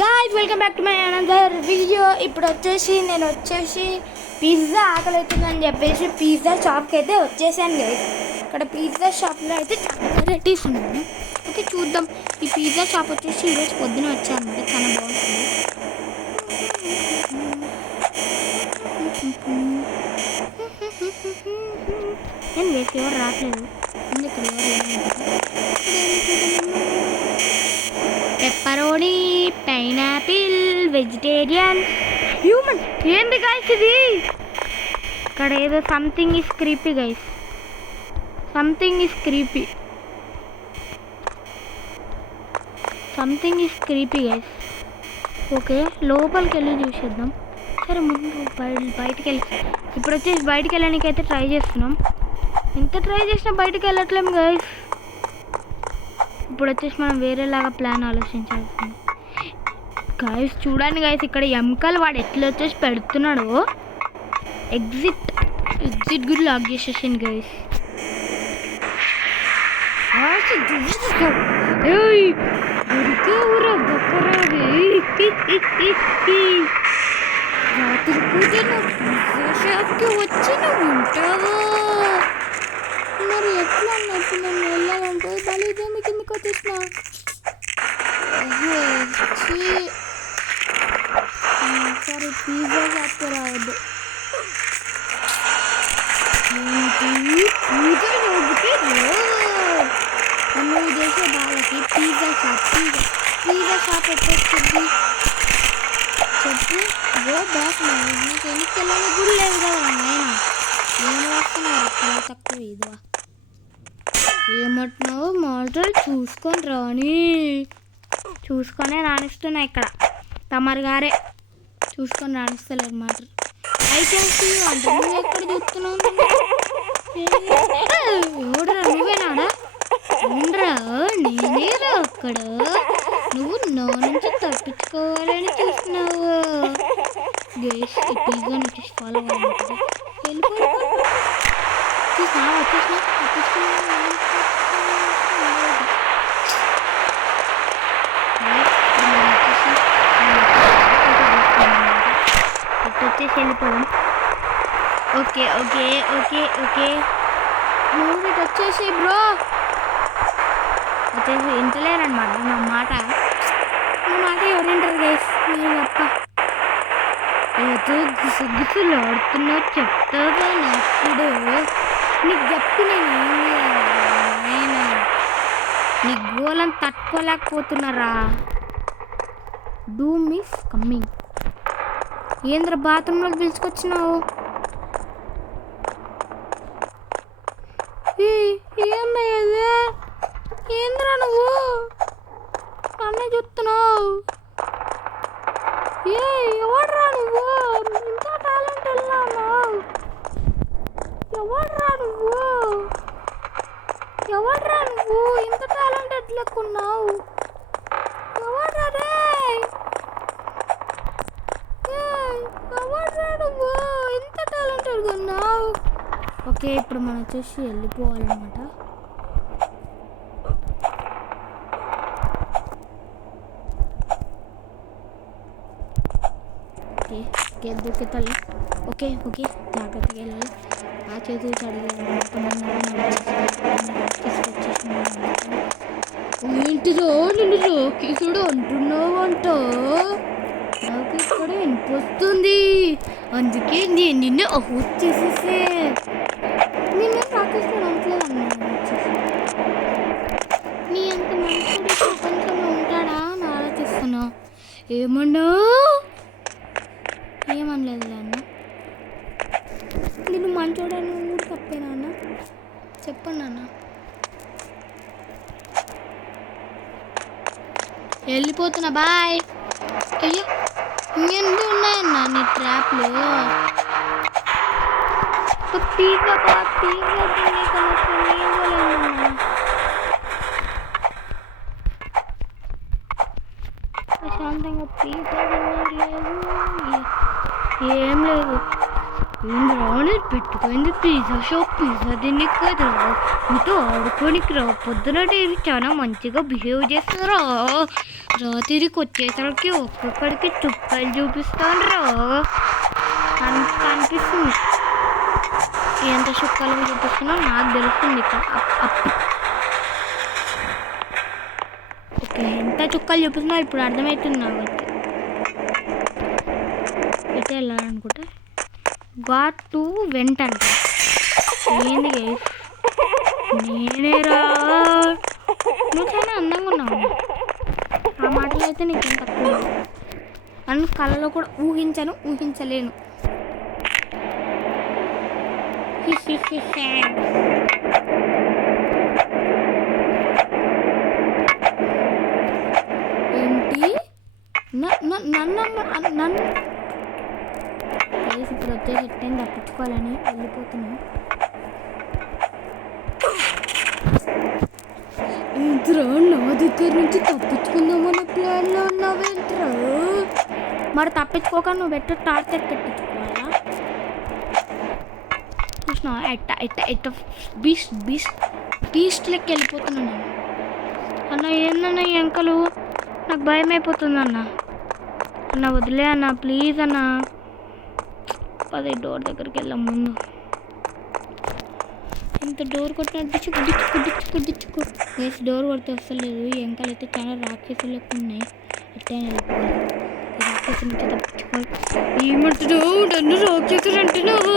Guys welcome back to my another video. ఇప్పుడు నేను pizza ఆకలి అవుతుందని చెప్పేసి పిజ్జా షాప్కి అయితే వచ్చేసాను గైస్. ఇక్కడ పిజ్జా షాప్లో అయితే చాలా వెరైటీస్ ఉన్నాయి. ఓకే చూద్దాం. ఈ పిజ్జా షాప్ వచ్చేసి ఈరోజు పొద్దున వచ్చాను, చాలా బాగుంటుంది. నేను వేసి ఎవరు రావట్లేదు, ఎందుకు పెప్పరోనీ, పైనాపిల్, వెజిటేరియన్, హ్యూమన్. ఏంది గైస్ ఇది? ఇక్కడ ఏదో something is creepy guys, something is creepy guys. Okay లోపలికి వెళ్ళి చూసేద్దాం. సరే ముందు బయటికి వెళ్ళి ఇప్పుడు వచ్చేసి బయటికి వెళ్ళడానికి అయితే ట్రై చేస్తున్నాం. ఎంత ట్రై చేసినా బయటికి వెళ్ళట్లేము గైస్. ఇప్పుడు వచ్చేసి మనం వేరేలాగా ప్లాన్ ఆలోచించాల్సింది గైస్. చూడండి గైస్, ఇక్కడ ఎముకలు వాడు ఎట్లా వచ్చేసి పెడుతున్నాడు. ఎగ్జిట్ కూడా లాక్ చేసేసాను గైస్. రాత్రి పూట షాప్కి వచ్చి నువ్వు ఉంటావా? మరి ఎట్లా అన్నట్టు నన్ను వెళ్ళాలంటే బలి ఇదేమి కిందకి వచ్చేసిన. సరే పిజ్జా షాప్కి రావద్దు. నువ్వు చేసే బాలకి పిజ్జా షాప్ ఎట్టొచ్చింది చెప్పు. Go back. నీకు ఎందుకు వెళ్ళాలి? గుడి లేదు కదా నాయన. ఏం వస్తున్నారు చాలా తక్కువ ఇదివా. ఏమంటున్నావు? మాటలు చూసుకొని రాని. చూసుకొనే రాణిస్తున్నా ఇక్కడ. తమరు గారే చూసుకొని రాణిస్తలేరు మాటలు. అయితే అంటే నువ్వు ఎక్కడ చూస్తున్నావు? ఎవడరా? నువ్వేనాడా? ఉండరా, నేనేరా అక్కడ. నువ్వు నా నుంచి తప్పించుకోవాలని చూస్తున్నావు గేస్. ఈ పిజ్జా నుంచి ఫాలో అవ్వాలి. వెళ్ళిపో వచ్చేసి వెళ్ళిపోదాం. ఓకే ఓకే ఓకే ఓకే నువ్వు ఇటు వచ్చేసి బ్రో వచ్చేసి ఇంటలేరనమాట నా మాట ఎవరింటారు గైస్? నేను తప్ప ఏదో గుసగుసలు ఆడుతున్నావు చెప్తావా? నాకుడు నీకు చెప్పి నేను నీ గోళం తట్టుకోలేకపోతున్నారా. డూమ్ ఈస్ కమ్మింగ్. ఏంద్ర బాత్రూంలోకి పిలుచుకొచ్చినావు? ఏందయ్యదే? ఏంద్రా నువ్వు నన్నే చూస్తున్నావు? ఎవడ్రా నువ్వు? ఇంత టాలెంట్ వెళ్ళావు? ఎవడ్రా నువ్వు ఇంత టాలెంట్ ఎట్లకున్నావు? ఎవడ్రా రే? ఎవడ్రా నువ్వు ఇంత టాలెంటెడ్గా ఉన్నావు? ఓకే ఇప్పుడు మనం వచ్చేసి వెళ్ళిపోవాలన్నమాట. ఓకే దూకే తల్లి. ఓకే జాగ్రత్తగా వెళ్ళాలి. ఆ చేతులు ఏంటిదో నిన్ను రాకేసుడు అంటున్నావు అంట. నాకు ఇక్కడ వినిపిస్తుంది, అందుకే నేను నిన్ను అహూట్ చేసేసే. నేనే రాకేసుడు అంటలేదు అన్నా. నీ అంత మనుషుడు ప్రపంచంలో ఉంటాడా అని ఆలోచిస్తున్నా. ఏమన్నా? ఏమనలేదు అన్న. నేను మంచోడని కూడా తప్పేనా అన్న? చెప్పండి అన్న. వెళ్ళిపోతున్నా బాయ్. అయ్యో ఇంకెందుకు ఉన్నాయన్న నీ ట్రాప్లు? ప్రశాంతంగా పిజ్జా లేదు, ఏం లేదు. ఏంద్రా పెట్టుకుంది పిజ్జా షాప్, పిజ్జా తినడానికి కదరా, మీతో ఆడుకోనికి రా. పొద్దున డైరీ చాలా మంచిగా బిహేవ్ చేస్తారా, రాత్రికి వచ్చేసరికి ఒక్కొక్కడికి చుక్కలు చూపిస్తాను రా. కనిపిస్తుంది ఎంత చుక్కలు చూపిస్తున్నా నాకు తెలుస్తుంది ఇక్కడ. ఓకే, ఎంత చుక్కలు చూపిస్తున్నా ఇప్పుడు అర్థమవుతుంది నాకు. అయితే వెళ్ళాలనుకుంటా గాట్ టు వెంట అంట. ఏంది గైస్, నేనేరా, నువ్వు చాలా అందంగా ఉన్నావు. ఆ మాటలు అయితే నీకేం తక్కువ నన్ను కళలో కూడా ఊహించలేను. ఏంటి నన్ను ఇప్పుడు వచ్చేసి ఎట్టని తప్పించుకోవాలని వెళ్ళిపోతున్నాను. ఇంద్రా, నా దగ్గర నుంచి తప్పించుకుందామన్న ప్లాన్లో ఉన్నావేంట్రా? మరి తప్పించుకోక నువ్వు పెట్టు టార్చర్ పెట్టించుకోవాలా? చూసినా ఎట్ట బీస్ట్ లెక్క వెళ్ళిపోతున్నాను నేను. అన్న ఏందన్నా ఈ అంకలు, నాకు భయం అయిపోతుంది అన్న వదిలే అన్న ప్లీజ్ అన్న. పది డోర్ దగ్గరికి వెళ్ళాం ముందు. ఇంత డోర్ కొట్టినట్టు గుడ్డించుకో వేసి డోర్ కొడితే వస్తలేదు. ఈ అంకలు అయితే చాలా రాక్షసులు లెక్క ఉన్నాయి. ఎట్టైనా వెళ్ళిపోవాలి, రాక్షసు నుంచి తప్పించుకోవాలి. ఏమంటున్నావు నన్ను రాక్షసులు అంటున్నావు?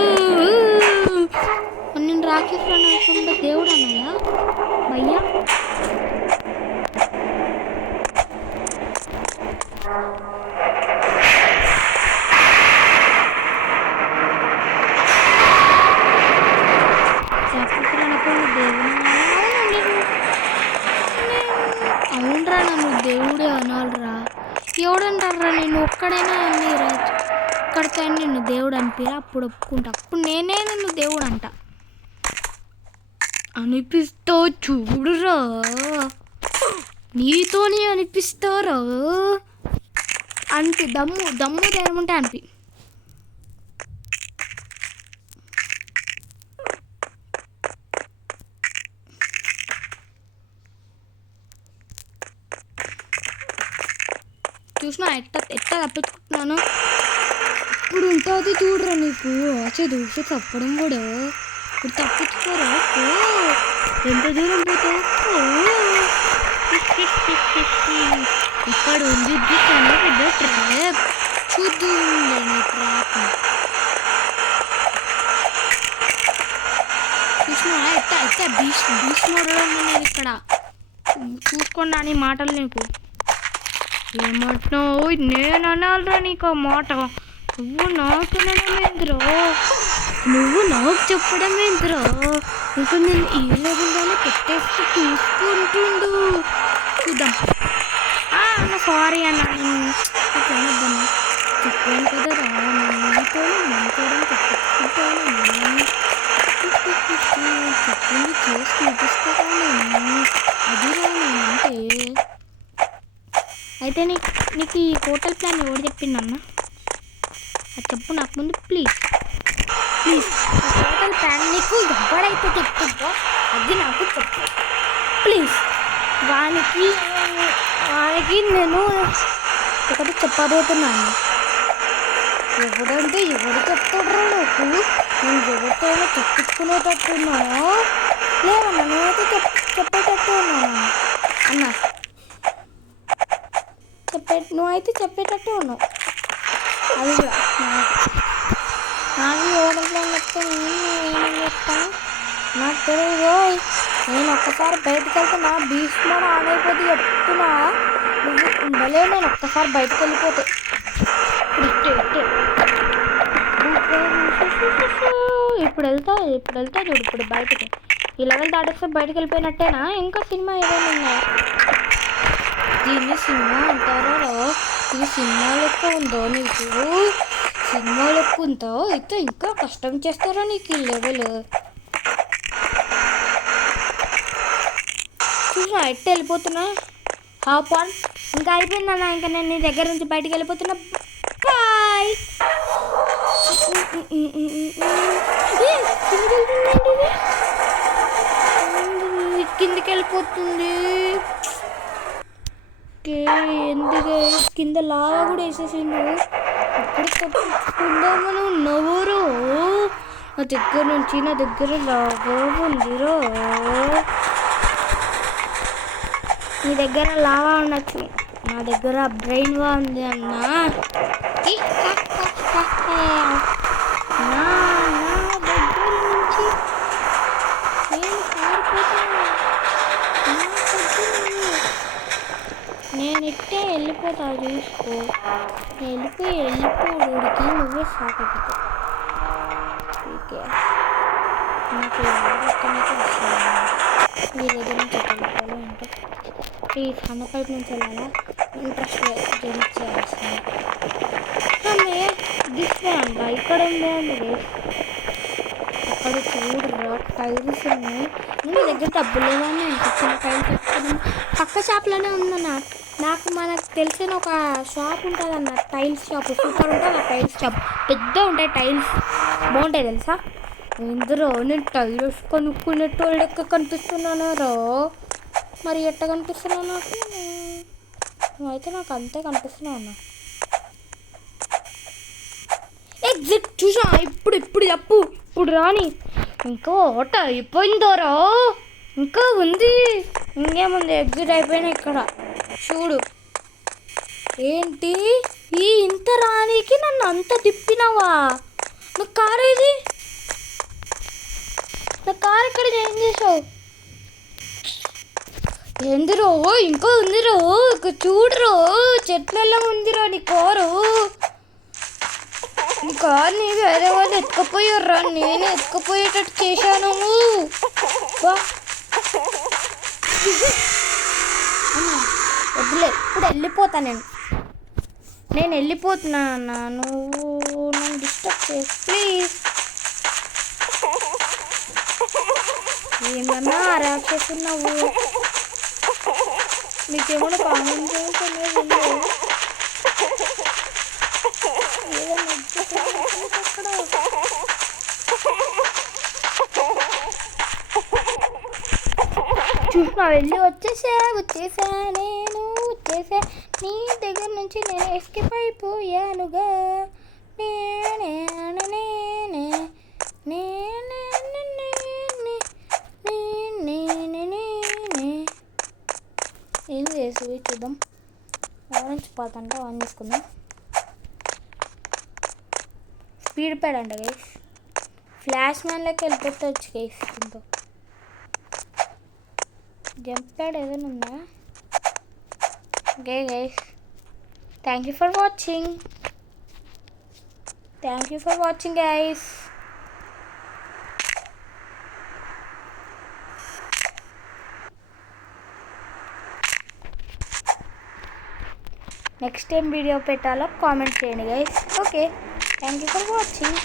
నేను రాక్షసులు అనకుండా దేవుడు అనాలా భయ్యా? అవునరా, నన్ను దేవుడే అనాలరా. ఎవడంటారా? నేను ఒక్కడైనా అనిరా, ఒక్కడికైనా నిన్ను దేవుడు అనిపిరా, అప్పుడు ఒప్పుకుంటా. అప్పుడు నేనే నిన్ను దేవుడు అంట అనిపిస్తావు చూడురా, నీతోనే అనిపిస్తారా. అనిపి దమ్ము ధైర్యం ఉంటే అనిపి. చూసినా ఎట్ట తప్పించుకుంటున్నాను. ఇప్పుడు ఉంటుంది చూడరా నీకు ఆశ దూసి తప్పడం కూడా. ఇప్పుడు తప్పించుకోరా, ఎంత దూరం పోతావు? ఇక్కడ ఉంది చాలా పెద్ద ట్రాప్. చూద్దాం ట్రాప్. చూసినా ఎట్ట బీచ్ మోడల్ నేను ఇక్కడ చూసుకోండి అని మాటలు నీకు. ఏమంటున్నావు? నేను అనాలరా నీకు ఆ మాట? నువ్వు నాకు అనడమేంద్రో, నువ్వు నాకు చెప్పడమేంద్రో. ఇంకా నేను ఈ లెవెల్గానే పెట్టేసి చూసుకుంటుండు. చూద్దాం. సారీ అన్న, అనొద్దన్నా. చెప్పాను కదా రా, నీతో మనకోవడం తప్పించుకుంటాను. చెప్పింది చేసి చూపిస్తాను నేను. అది రా నేనంటే. అయితే నీకు ఈ హోటల్ ప్లాన్ ఎవరు చెప్పిందన్న? అది చెప్పు నాకు ముందు ప్లీజ్. హోటల్ ప్లాన్ నీకు ఎవడైతే చెప్తుందో అది నాకు చెప్పు ప్లీజ్. వానికి నేను ఒకటి చెప్పబోతున్నాను. ఎవడంటే ఎవరు చెప్తాడ్రా నాకు? నేను ఎవరితోనో చెప్పించుకునేటట్టున్నా లేదన్నా, నేనైతే చెప్పేటట్టు ఉన్నాను అన్న. నువ్వైతే చెప్పేటట్టు ఉన్నావు. అది కూడా నాకు హోటల్ ప్లాన్ చెప్తే ఏమేం చెప్తాను నాకు తెలియదు. నేను ఒక్కసారి బయటకు వెళ్తే నా బీచ్ మోడ్ ఆన్ అయిపోతే చెప్తున్నా. నువ్వు ఉండలేవు నేను ఒక్కసారి బయటకు వెళ్ళిపోతే. ఇప్పుడు వెళ్తా చూడు. ఇప్పుడు బయటకి ఈ లెవెల్ దాటేస్తే బయటకు వెళ్ళిపోయినట్టేనా? ఇంకా సినిమా ఏదైనా ఉన్నాయా? దీన్ని సినిమా అంటారా? ఇది సినిమా లెక్క ఉందో నీకు? సినిమా లెక్క ఉందో అయితే ఇంకా కష్టం చేస్తారా నీకు ఈ లెవెల్? చూసా ఎట్టు వెళ్ళిపోతున్నా. Hop on. ఇంకా అయిపోయిందన్నా. ఇంకా నేను నీ దగ్గర నుంచి బయటికి వెళ్ళిపోతున్నా. బాయ్. కిందికి వెళ్ళిపోతుంది. ఎందుకు కింద లావా కూడా వేసేసిండు. ఇప్పుడు తప్పుకుందామని ఉన్నవరు నా దగ్గర నుంచి. నా దగ్గర లావా ఉందిరో. నీ దగ్గర లావా ఉండొచ్చు, నా దగ్గర బ్రెయిన్ వా ఉంది అన్నా. నా దగ్గర నుంచి నేను పారిపోతాను. నేను ఇట్టే వెళ్ళిపోతా. చూసుకో, వెళ్ళిపోడికి నువ్వే సాగకపో. ఓకే, నాకు మీ దగ్గర నుంచి వెళ్ళిపోవాలి అంటే ఈ సన్నపైపు నుంచి వెళ్ళాలా? ఇంట్రెస్ట్ జంప్ చేయాల్సింది. దిస్తాను ఇక్కడ ఉందండి. అక్కడ చూడరా టైల్స్ ఉన్నాయి. నీ దగ్గర డబ్బులు లేవని చిన్న టైల్స్ పెట్టుకున్నాను. పక్క షాప్లోనే ఉందన్న. మనకు తెలిసిన ఒక షాప్ ఉంటుంది అన్న, టైల్స్ షాప్. సూపర్ ఉంటుంది ఆ టైల్స్ షాప్. పెద్ద ఉంటాయి టైల్స్, బాగుంటాయి తెలుసా. ఇందులో నేను టైల్స్ కొనుక్కునేటోళ్ళు ఎక్క కనిపిస్తున్నాను రా. మరి ఎట్ట కనిపిస్తున్నావు నాకు? నువ్వైతే నాకు అంతే కనిపిస్తున్నావు అన్న. ఎగ్జిట్ చూసా. ఇప్పుడు చెప్పు. ఇప్పుడు రాని. ఇంకో ఓట అయిపోయిందోరా. ఇంకా ఉంది. ఇంకేముంది, ఎగ్జిట్ అయిపోయినా. ఇక్కడ చూడు. ఏంటి ఈ ఇంత రానికి నన్ను అంత తిప్పినావా? నా కారు ఏది? నా కారు ఇక్కడ ఏం చేసావు? ఎందురో ఇంకా ఉందిరో. ఇక చూడరు, చెట్లలో ఉందిరో నీ కారు. నీ కార్ని వేరే వాళ్ళు ఎత్తుకపోయారా. నేను ఎత్తుకపోయేటట్టు చేశాను. వద్దులే, ఇప్పుడు వెళ్ళిపోతా. నేను వెళ్ళిపోతున్నా అన్న. నువ్వు నన్ను డిస్టర్బ్ చేసి ప్లీజ్. ఏమన్నా అరాక్ చేస్తున్నావు? నీకేమన్నా కామెంట్ చేస్తున్నా? చూసిన వెళ్ళి వచ్చేసా. నేను వచ్చేసా. నీ దగ్గర నుంచి నేను ఎస్కేప్ అయిపోయానుగా. ఏం చేసి చూద్దాం. ఆరెంజ్ పాత్ అంటే ఆన్ చేసుకుందాం. స్పీడ్ ప్యాడ్ అంట గైస్. ఫ్లాష్ మ్యాన్లోకి వెళ్ళిపోవచ్చు గైస్. దీంతో జంప్ ప్యాడ్ ఏదైనా ఉందా? Okay guys, thank you for watching guys. Next time video పెట్టాలో కామెంట్ చేయండి guys. Okay, thank you for watching.